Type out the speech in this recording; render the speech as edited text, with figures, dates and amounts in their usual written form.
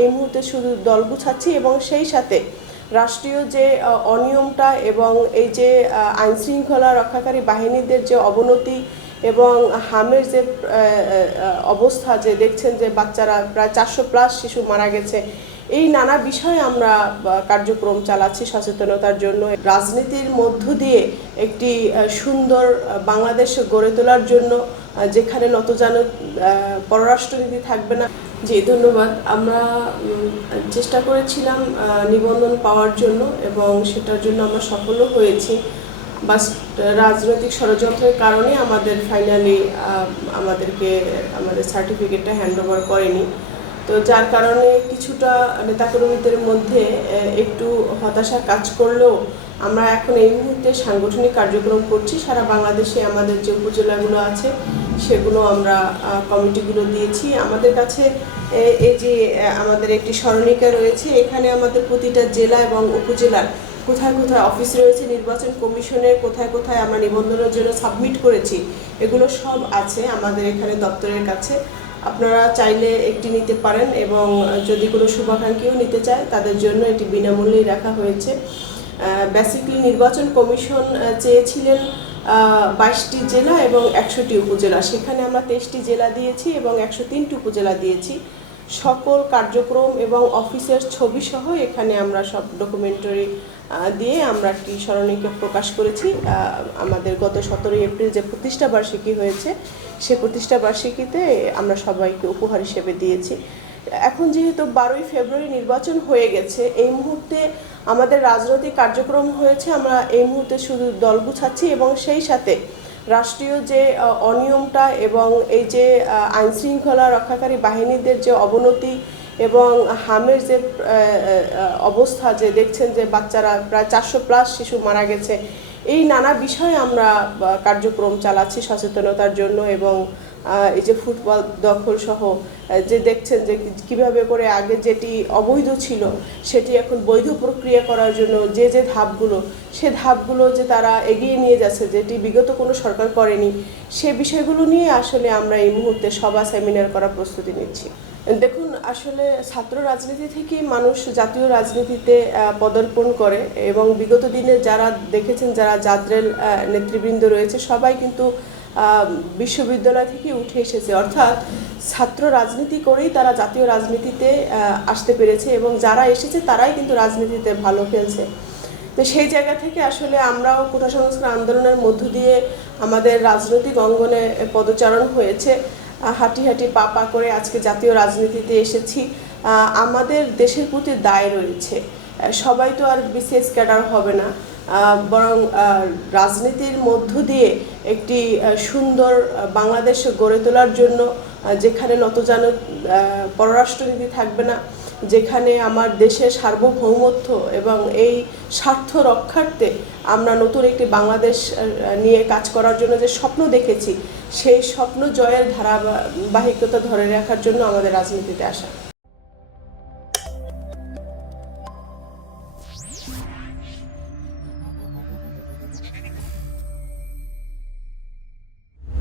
এই মুহূর্তে শুধু দল গুছাচ্ছি এবং সেই সাথে রাষ্ট্রীয় যে অনিয়মটা এবং এই যে আইনশৃঙ্খলা রক্ষাকারী বাহিনীদের যে অবনতি এবং হামের যে অবস্থা যে দেখছেন যে বাচ্চারা প্রায় 400+ শিশু মারা গেছে, এই নানা বিষয়ে আমরা কার্যক্রম চালাচ্ছি সচেতনতার জন্য। রাজনীতির মধ্য দিয়ে একটি সুন্দর বাংলাদেশ গড়ে তোলার জন্য, যেখানে নতজানু পররাষ্ট্রনীতি থাকবে না। জি ধন্যবাদ। আমরা চেষ্টা করেছিলাম নিবন্ধন পাওয়ার জন্য এবং সেটার জন্য আমরা সফলও হয়েছি, বাস রাজনৈতিক ষড়যন্ত্রের কারণে আমাদের ফাইনালি আমাদের সার্টিফিকেটটা হ্যান্ডওভার করেনি। তো যার কারণে কিছুটা নেতাকর্মীদের মধ্যে একটু হতাশা কাজ করলেও আমরা এখন এই মুহূর্তে সাংগঠনিক কার্যক্রম করছি। সারা বাংলাদেশে আমাদের যে উপজেলাগুলো আছে সেগুলো আমরা কমিটিগুলো দিয়েছি। আমাদের কাছে এই যে আমাদের একটি স্মরণিকা রয়েছে, এখানে আমাদের প্রতিটা জেলা এবং উপজেলার কোথায় কোথায় অফিস রয়েছে, নির্বাচন কমিশনের কোথায় কোথায় আমরা নিবন্ধনের জন্য সাবমিট করেছি, এগুলো সব আছে আমাদের এখানে দপ্তরের কাছে। আপনারা চাইলে একটি নিতে পারেন এবং যদি কোনো শুভাকাঙ্ক্ষীও নিতে চায় তাদের জন্য এটি বিনামূল্যেই রাখা হয়েছে। বেসিক্যালি নির্বাচন কমিশন চেয়েছিলেন 22টি জেলা এবং 100টি উপজেলা, সেখানে আমরা 23টি জেলা দিয়েছি এবং 103টি উপজেলা দিয়েছি। সকল কার্যক্রম এবং অফিসের ছবি সহ এখানে আমরা সব ডকুমেন্টারি দিয়ে আমরা একটি স্মরণিকা প্রকাশ করেছি। আমাদের গত 17 এপ্রিল যে প্রতিষ্ঠা বার্ষিকী হয়েছে সে প্রতিষ্ঠা বার্ষিকীতে আমরা সবাইকে উপহার হিসেবে দিয়েছি। এখন যেহেতু 12ই ফেব্রুয়ারি নির্বাচন হয়ে গেছে, এই মুহূর্তে আমাদের রাজনৈতিক কার্যক্রম হয়েছে, আমরা এই মুহূর্তে শুধু দল গুছাচ্ছি এবং সেই সাথে রাষ্ট্রীয় যে অনিয়মটা এবং এই যে আইনশৃঙ্খলা রক্ষাকারী বাহিনীদের যে অবনতি এবং হামের যে অবস্থা যে দেখছেন যে বাচ্চারা প্রায় 400+ শিশু মারা গেছে, এই নানা বিষয়ে আমরা কার্যক্রম চালাচ্ছি সচেতনতার জন্য। এবং এই যে ফুটবল দখল সহ যে দেখছেন যে কিভাবে করে আগে যেটি অবৈধ ছিল সেটি এখন বৈধ প্রক্রিয়া করার জন্য যে ধাপগুলো যে তারা এগিয়ে নিয়ে যাচ্ছে, যেটি বিগত কোনো সরকার করেনি, সে বিষয়গুলো নিয়ে আসলে আমরা এই মুহূর্তে সভা সেমিনার করার প্রস্তুতি নিচ্ছি। দেখুন, আসলে ছাত্র রাজনীতি থেকে মানুষ জাতীয় রাজনীতিতে পদার্পণ করে এবং বিগত দিনে যারা দেখেছেন, যারা জাদ্রেল নেতৃবৃন্দ রয়েছে সবাই কিন্তু বিশ্ববিদ্যালয় থেকে উঠে এসেছে, অর্থাৎ ছাত্র রাজনীতি করেই তারা জাতীয় রাজনীতিতে আসতে পেরেছে এবং যারা এসেছে তারাই কিন্তু রাজনীতিতে ভালো খেলছে। তো সেই জায়গা থেকে আসলে আমরাও কোটা সংস্কার আন্দোলনের মধ্য দিয়ে আমাদের রাজনৈতিক অঙ্গনে পদচারণ হয়েছে, হাঁটি হাঁটি পা পা করে আজকে জাতীয় রাজনীতিতে এসেছি। আমাদের দেশের প্রতি দায় রয়েছে, সবাই তো আর বিসিএস ক্যাডার হবে না, বরং রাজনীতির মধ্য দিয়ে একটি সুন্দর বাংলাদেশ গড়ে তোলার জন্য, যেখানে নতজানু পররাষ্ট্রনীতি থাকবে না, যেখানে আমার দেশের সার্বভৌমত্ব এবং এই স্বার্থ রক্ষার্থে আমরা নতুন একটি বাংলাদেশ নিয়ে কাজ করার জন্য যে স্বপ্ন দেখেছি, সেই স্বপ্ন জয়ের ধারাবাহিকতা ধরে রাখার জন্য আমাদের রাজনীতিতে আসা।